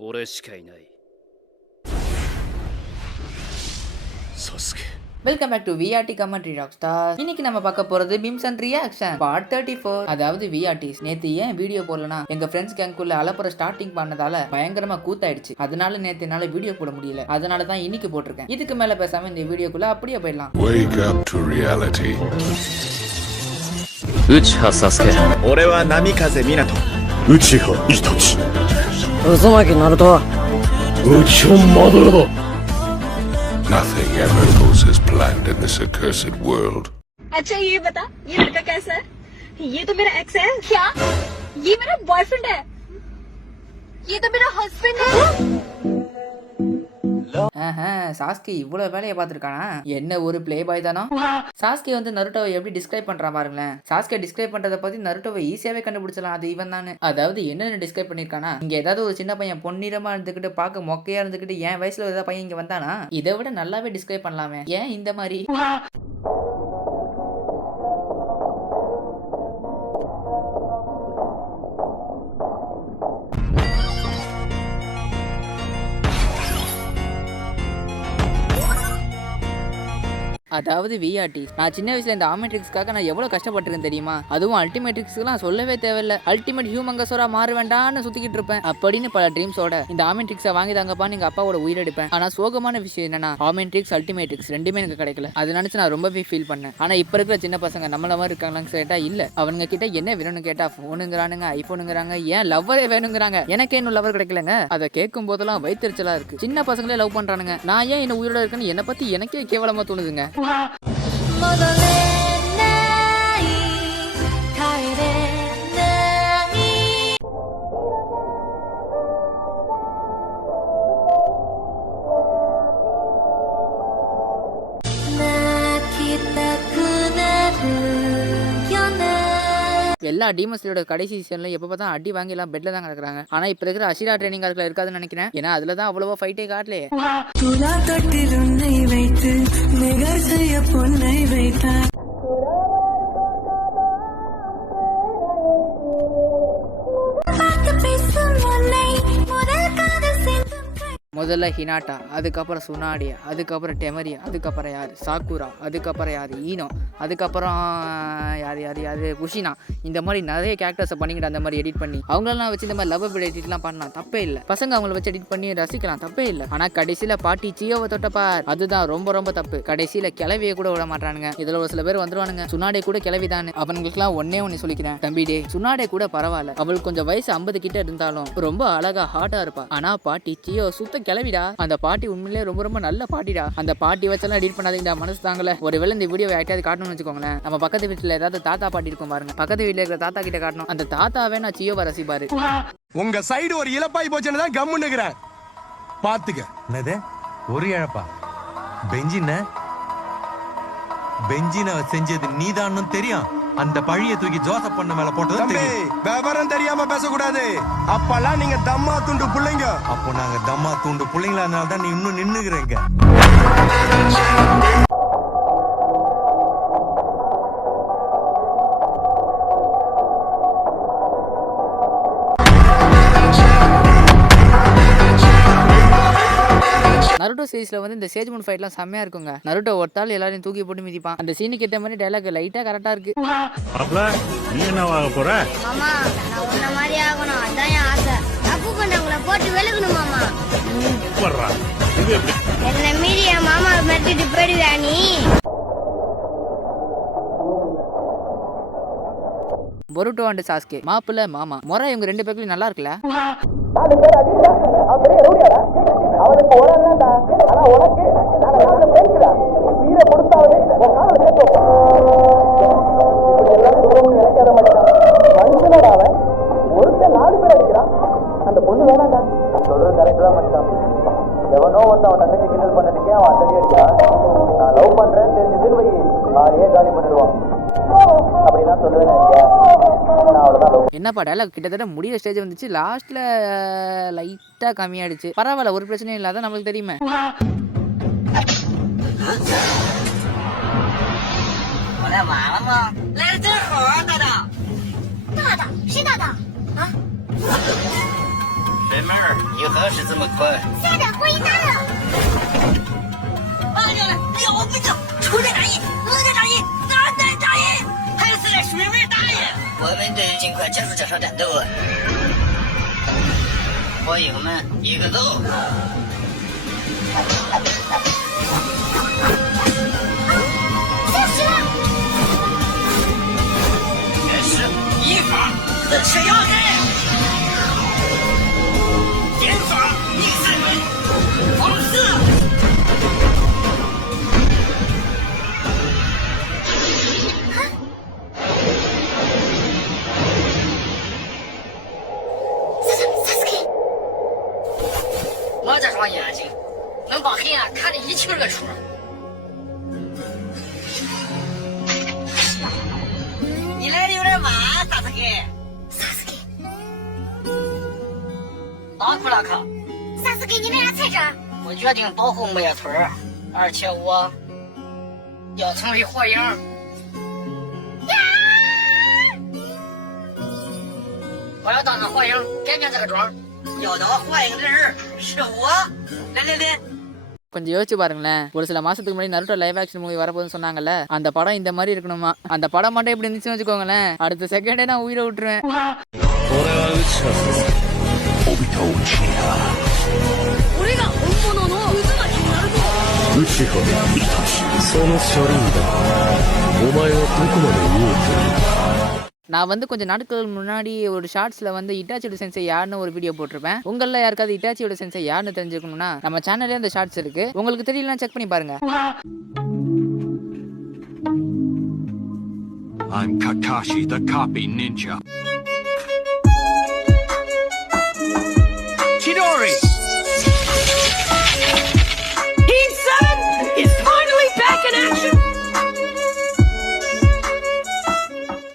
俺しかいない。サスケ。வெல்கம் back to VRT commentary rock star. இன்னைக்கு நம்ம பார்க்க போறது பிம்ஸ் அண்ட் ரியாக்ஷன் பார்ட் 34. அதாவது விஆர்டிஸ். நேத்து ஏன் வீடியோ போடலனா எங்க ஃப்ரெண்ட்ஸ் கேங்குள்ள அலப்பற ஸ்டார்டிங் பண்ணதால பயங்கரமா கூத்தாயிடுச்சு. அதனால நேத்து என்னால வீடியோ போட முடியல. அதனால தான் இன்னைக்கு போட்டிருக்கேன். இதுக்கு மேல பேசாம இந்த வீடியோக்குள்ள அப்படியே போயிடலாம். Wake up to reality. 内葉サスケ。俺は波風湊。内葉イタチ。渦巻きナルト。内葉マドラだ。Nothing ever goes as planned in this accursed world. अच्छा ये बता, ये लड़का कैसा है? ये तो मेरा एक्स है। क्या? ये मेरा बॉयफ्रेंड है। ये तो मेरा हस्बैंड है। சாஸ்கி இவ்வளவு வேலையை பார்த்துருக்கானா? என்ன ஒரு பிளே பாய் தானோ. சாஸ்கி வந்து நருட்டோவை எப்படி டிஸ்கிரைப் பண்றான் பாருங்களேன். சாஸ்கி டிஸ்கிரைப் பண்றத பத்தி நருட்டோவை ஈஸியாவே கண்டுபிடிச்சலாம். அது இவன் தானே. அதாவது என்னென்ன டிஸ்கிரைப் பண்ணிருக்கானா, இங்க ஏதாவது ஒரு சின்ன பையன் பொன்னிறமா இருந்துகிட்டு பார்க்க மொக்கையா இருந்துகிட்டு என் வயசுல ஏதாவது பையன் இங்க வந்தானா இதை விட நல்லாவே டிஸ்கிரைப் பண்ணலாமே. ஏன் இந்த மாதிரி அதாவது விஆர்டி. நான் சின்ன வயசுல இந்த ஆமெட்ரிக்ஸ்க்காக நான் எவ்வளவு கஷ்டப்பட்டிருக்கேன் தெரியுமா? அதுவும் அல்டிமேட்ரிக்ஸ்க்குலாம் சொல்லவே தேவையில்ல. அல்டிமேட் ஹியூமங்கஸோரா மாற வேண்டாம்னு சுத்திக்கிட்டு இருப்பேன். அப்படின்னு பல ட்ரீம்ஸோட இந்த ஆமெட்ரிக்ஸை வாங்கி தாங்கப்பான்னு எங்க அப்பாவோட உயிரெடுப்பேன். ஆனா சோகமான விஷயம் என்னன்னா ஆமெட்ரிக்ஸ் அல்டிமேட்ரிக்ஸ் ரெண்டுமே எனக்கு கிடைக்கல. அது நினைச்சு நான் ரொம்பவே ஃபீல் பண்ணேன். ஆனா இப்ப இருக்கிற சின்ன பசங்க நம்மள மாதிரி இருக்காங்களான்னு கேட்டா இல்ல. அவங்க கிட்ட என்ன வேணும்னு கேட்டா போனுங்கிறானுங்க, ஐபோனுங்கிறாங்க, ஏன் லவ்வரே வேணுங்கிறாங்க. எனக்கு இன்னும் லவர் கிடைக்கலங்க. அதை கேட்கும் போதெல்லாம் வைத்தறிச்சலா இருக்கு. சின்ன பசங்களே லவ் பண்றானுங்க. நான் ஏன் என்ன உயிரோட இருக்குன்னு என்னை பத்தி எனக்கே கேவலமா தோணுதுங்க. எல்லா டீமஸ்லோட கடைசி சீசன்ல எப்ப பார்த்தா அடி வாங்கி எல்லாம் பெட்ல தான் கிடக்குறாங்க. ஆனா இப்ப இருக்கிற அஷிரா ட்ரைனிங் ஆர்க்ல இருக்காதுன்னு நினைக்கிறேன். ஏன்னா அதுலதான் அவ்வளவா ஃபைட்டே காட்டலையே. துலா தொட்டில் உன்னை வைத்து நிகர் செய்ய பொன்னை வைத்தார். முதல்ல ஹினாட்டா, அதுக்கப்புறம் சுனாடியா, அதுக்கப்புறம் டெமரியா, அதுக்கப்புறம் யாரு சாக்குரா, அதுக்கப்புறம் யாரு ஈனோ, அதுக்கப்புறம் யாரு குஷினா. இந்த மாதிரி நிறைய கேரக்டர்ஸை பண்ணிக்கிட்டு அந்த மாதிரி எடிட் பண்ணி அவங்களெல்லாம் வச்சு இந்த மாதிரி லவ் எடிட்லாம் பண்ணலாம், தப்பே இல்லை. பசங்க அவங்கள வச்சு எடிட் பண்ணி ரசிக்கலாம், தப்பே இல்லை. ஆனா கடைசியில பாட்டி சியோவை தொட்டப்பார், அதுதான் ரொம்ப ரொம்ப தப்பு. கடைசியில கிளவியை கூட விட மாட்டானுங்க. இதுல ஒரு சில பேர் வந்துருவானுங்க, சுனாடே கூட கிளவிதானு. அவங்களுக்குலாம் ஒன்னே சொல்லிக்கிறேன், தம்பி டே சுனாடே கூட பரவாயில்ல. அவளுக்கு கொஞ்சம் வயசு 50 கிட்ட இருந்தாலும் ரொம்ப அழகா ஹாட்டா இருப்பா. ஆனா பாட்டி சியோ சுத்த கிளவிடா. அந்த பாட்டி உண்மையிலேயே ரொம்ப ரொம்ப நல்ல பாட்டிடா. அந்த பாட்டி வச்செல்லாம் எடிட் பண்ணாதீங்கடா, மனசு தாங்கல. ஒருவேளை இந்த வீடியோ யார்ட்டாவது காட்டணும்னு வச்சுக்கோங்களேன். நம்ம பக்கத்து வீட்டுல ஏதாவது தாத்தா பாட்டி இருக்கும் பாருங்க, பக்கத்து வீட்டுல இருக்கிற தாத்தா கிட்ட காட்டணும். அந்த தாத்தாவே நான் சியோவை ரசிப்பாரு. உங்க சைடு ஒரு இலப்பாய் போச்சுன்னு தான் கம்முன்னு இருக்கிறேன். பாத்துக்க. என்னது ஒரு இழப்பா? பெஞ்சின செஞ்சது நீதான்னு தெரியும். அந்த பழிய தூக்கி ஜோசப் பண்ண மேல போட்டது விவரம் தெரியாம பேசக்கூடாது. அப்பெல்லாம் நீங்க தம்மா துண்டு பிள்ளைங்க. அப்போ நாங்க தம்மா தூண்டு பிள்ளைங்களா தான் நீ இன்னும் நின்னுகிறீங்க. நருட்டோ சீரிஸ்ல வந்து இந்த சேஜ் மூன் ஃபைட்லாம் செம்மையா இருக்குங்க. நருட்டோ ஒருத்தாள் எல்லாரையும் தூக்கி போட்டு மிதிப்பான். அந்த சீனுக்கு ஏற்ற மாதிரி டைலாக் லைட்டா கரெக்டா இருக்கு. நீ என்ன ஆக போற? மாமா நான் உன்ன மாதிரி ஆகணும், அதான் என் ஆசை. தப்பு பண்ணவங்கள போட்டு வெளுக்கணும் மாமா. என்ன மீறி என் மாமா மிரட்டிட்டு போயிடுவியா நீ? பொருட்டோ அண்ட் சாஸ்கே, மாப்பிள்ள மாமா முறை, இவங்க ரெண்டு பேருக்கும் நல்லா இருக்குல்ல. எவனோ வந்து அவன் தங்கச்சி கிண்டல் பண்ணதுக்கே அவன் அத்தடி அடிக்கிறான். நான் லவ் பண்றேன்னு தெரிஞ்சதுன்னு போய் ஆளையே காலி பண்ணிடுவான். அப்படிலாம் சொல்லுவேன். நான் அவ்வளவுதான் லவ். என்னப்பா டைலாக் கிட்டத்தட்ட முடிய ஸ்டேஜ் வந்துச்சு, லாஸ்ட்ல லைட்டா கம்மியாயிடுச்சு. பரவாயில்ல, ஒரு பிரச்சனையும் இல்லாத நம்மளுக்கு தெரியுமே. 北妹儿，你何时这么快？校长回家了。妈呀了，了不得！出来大爷，我的大爷，俺的大爷，还是来水妹大爷。我们得尽快结束这场战斗啊！火影们，一个走！开始，一法自吃药人，点法逆三分，放肆！我这双眼睛能把黑暗看得一清二楚。你来的有点晚，萨斯给。萨斯给，拉库拉克，萨斯给，你为啥在这儿？我决定保护木叶村，而且我要成为火影。我要当上火影，改变这个妆。要当火影的人是我。来。கொஞ்சம் யோசிச்சு பாருங்களேன். ஒரு சில மாசத்துக்கு முன்னாடி நருட்டோ லைவ் ஆக்ஷன் மூவி வரப்போகுதுன்னு சொன்னாங்கல்ல, அந்த படம் இந்த மாதிரி இருக்கணுமா? அந்த படம் மட்டும் இப்படி இருந்துச்சுன்னு வச்சுக்கோங்களேன், அடுத்த செகண்டே நான் உயிரை விட்டுருவேன். நான் வந்து கொஞ்சம் நாட்கள் முன்னாடி ஒரு ஷார்ட்ஸில் வந்து இட்டாச்சியோட சென்சை யாருன்னு ஒரு வீடியோ போட்டிருப்பேன். உங்களில் யாருக்காவது இட்டாச்சியோட சென்சை யாருன்னு தெரிஞ்சுக்கணும்னா நம்ம சேனல்லே அந்த ஷார்ட்ஸ் இருக்கு, உங்களுக்கு தெரியலனா செக் பண்ணி பாருங்க. I'm Kakashi, the copy ninja. Chidori! Team 7 is finally back in action.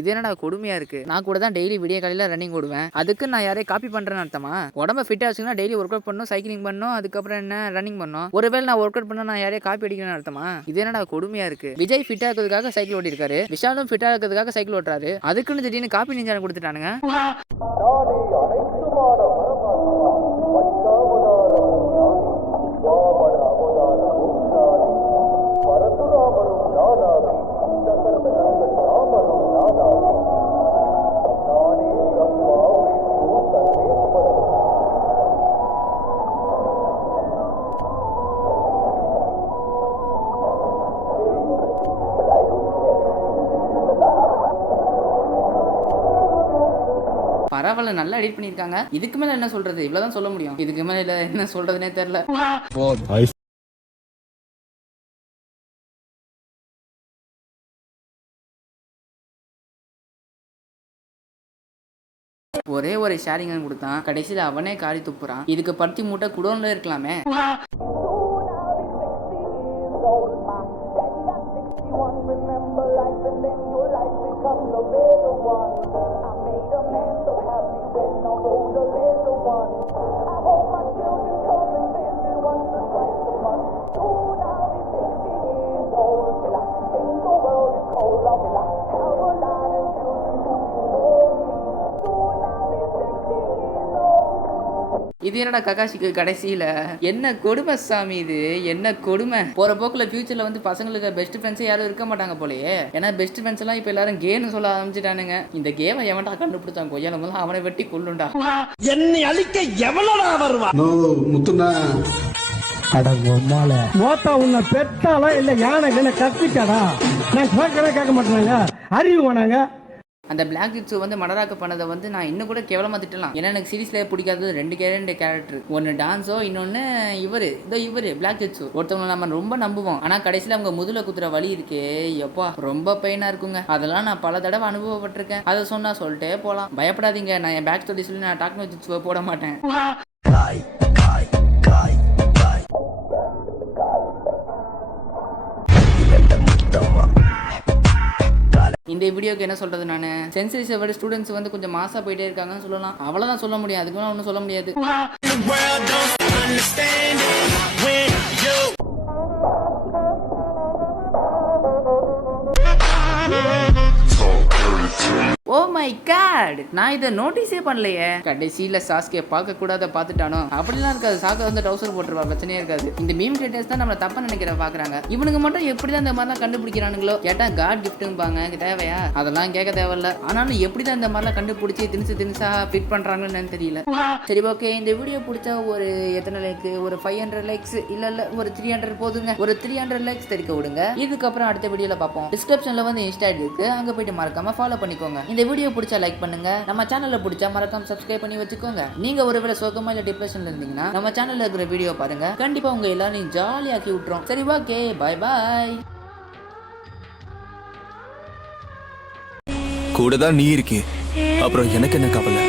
இது என்னடா கொடுமையா இருக்கு. நான் கூட தான் டெய்லி விடிய காலையில ரன்னிங் ஓடுவேன், அதுக்கு நான் யாரையும் காப்பி பண்றேன்னு அர்த்தமா? உடம்ப ஃபிட்டா வச்சுன்னா டெய்லி ஒர்க் அவுட் பண்ணணும், சைக்கிளிங் பண்ணணும், அதுக்கப்புறம் என்ன ரன்னிங் பண்ணணும். ஒருவேளை நான் ஒர்க் அவுட் பண்ணா நான் யாரையும் காப்பி அடிக்கணும்னு அர்த்தமா? இது என்னடா கொடுமையா இருக்கு. விஜய் ஃபிட்டா இருக்கிறதுக்காக சைக்கிள் ஓட்டி இருக்காரு, விஷாலும் ஃபிட்டா இருக்கிறதுக்காக சைக்கிள் ஓட்டுறாரு, அதுக்குன்னு திடீர்னு காப்பி நிஞ்சான கொடுத்துட்டானுங்க. பரவாயில்ல, நல்லா எடிட் பண்ணியிருக்காங்க. இதுக்கு மேல என்ன சொல்றது, இவ்வளவுதான் சொல்ல முடியும். இதுக்கு மேல என்ன சொல்றதுனே தெரியல. ஒரே ஒரு ஷேரிங் கொடுத்தான், கடைசியில் அவனே காரி துப்புறான். இதுக்கு பருத்தி மூட்டை குடோன்ல இருக்கலாமே. இது என்னடா ககாஷிக்கு கடைசியில என்ன கொடுமை சாமி, இது என்ன கொடுமை. போற போக்குல ஃபியூச்சர்ல வந்து பசங்களுக்கு பெஸ்ட் ஃப்ரெண்ட்ஸே யாரும் இருக்க மாட்டாங்க போலயே. ஏன்னா பெஸ்ட் ஃப்ரெண்ட்ஸ் எல்லாம் இப்ப எல்லாரும் கேன்னு சொல்ல ஆரம்பிச்சுட்டானுங்க. இந்த கேமை எவன்டா கண்டுபிடிச்சான் கொய்யால முதல்ல அவனை வெட்டி கொள்ளுண்டா. என்னை அழிக்க எவ்வளவு வருவா முத்துனா மோத்தா உன்னை பெத்தாலா இல்ல யானை கத்திட்டாடா? நான் கேட்க மாட்டேனாங்க, அறிவு வேணாங்க. அந்த பிளாக் ஜிட்ஸு வந்து மடராக்க பண்ணதை வந்து நான் இன்னும் கூட கேவலமாக திட்டலாம். ஏன்னா எனக்கு சீரீஸில் பிடிக்காதது ரெண்டு கேரக்டர், ஒன்று டான்ஸோ, இன்னொன்று இவர் பிளாக் ஜிட்ஸு. ஒருத்தவங்க நம்ம ரொம்ப நம்புவோம், ஆனால் கடைசியில் அவங்க முதுல குத்துற வழி இருக்கே எப்பா ரொம்ப பெயினாக இருக்குங்க. அதெல்லாம் நான் பல தடவை அனுபவப்பட்டிருக்கேன். அதை சொன்னா சொல்லிட்டே போகலாம். பயப்படாதீங்க, நான் என் பேக் ஸ்டோரி சொல்லி நான் டாக்னோ ஜிட்ஸுவை போட மாட்டேன். இந்த வீடியோக்கு என்ன சொல்றது, நான் சென்சரிஸை விட ஸ்டூடெண்ட்ஸ் வந்து கொஞ்சம் மாசா போயிட்டே இருக்காங்கன்னு சொல்லலாம். அவ்வளவுதான் சொல்ல முடியும், அதுக்கு மேலே ஒன்றும் சொல்ல முடியாது. ஓ மை காட், நான் இதை நோட்டீஸே பண்ணலையே. கடைசியில சாஸ்கே பார்க்க கூடாத பார்த்துட்டானோ? அப்படிலாம் இருக்காது. சாஸ்கே வந்து டவுசர் போட்டுருவா, பிரச்சனையே இருக்காது. இந்த மீம் கிரியேட்டர்ஸ் தான் நம்மள தப்பா நினைக்கிற பாக்குறாங்க. இவனுக்கு மட்டும் எப்படிதான் இந்த மாதிரிலாம் கண்டுபிடிக்கிறானுங்களோ? கேட்டா காட் கிஃப்ட்டும்பாங்க. தேவையா? அதெல்லாம் கேட்க தேவையில்ல. ஆனாலும் எப்படிதான் இந்த மாதிரிலாம் கண்டுபிடிச்சி திணிசா ஃபிட் பண்றாங்கன்னு தெரியல. சரி ஓகே, இந்த வீடியோ பிடிச்சா ஒரு எத்தனை லைக்? ஒரு 500 லைக்ஸ் இல்ல ஒரு 300 போதுங்க. ஒரு 300 லைக்ஸ் தெரிக்க விடுங்க. இதுக்கப்புறம் அடுத்த வீடியோல பார்ப்போம். டிஸ்கிரிப்ஷன்ல வந்து இன்ஸ்டா இருக்கு, அங்க போயிட்டு மறக்காம ஃபாலோ பண்ணிக்கோங்க. இந்த வீடியோ பிடிச்சா லைக் பண்ணுங்க. நம்ம சேனல்ல பிடிச்சா மறக்காம சப்ஸ்கிரைப் பண்ணி வச்சுக்கோங்க. நீங்க ஒருவேளை சோகமா இல்ல டிப்ரெஷன்ல இருந்தீங்கன்னா நம்ம சேனல்ல இருக்கிற வீடியோ பாருங்க. கண்டிப்பா உங்க எல்லாரையும் ஜாலியாக்கி விட்டுரும். சரி ஓகே, பை பாய். கூட தான் நீ இருக்கே, அப்புறம் எனக்கு என்ன கவலை?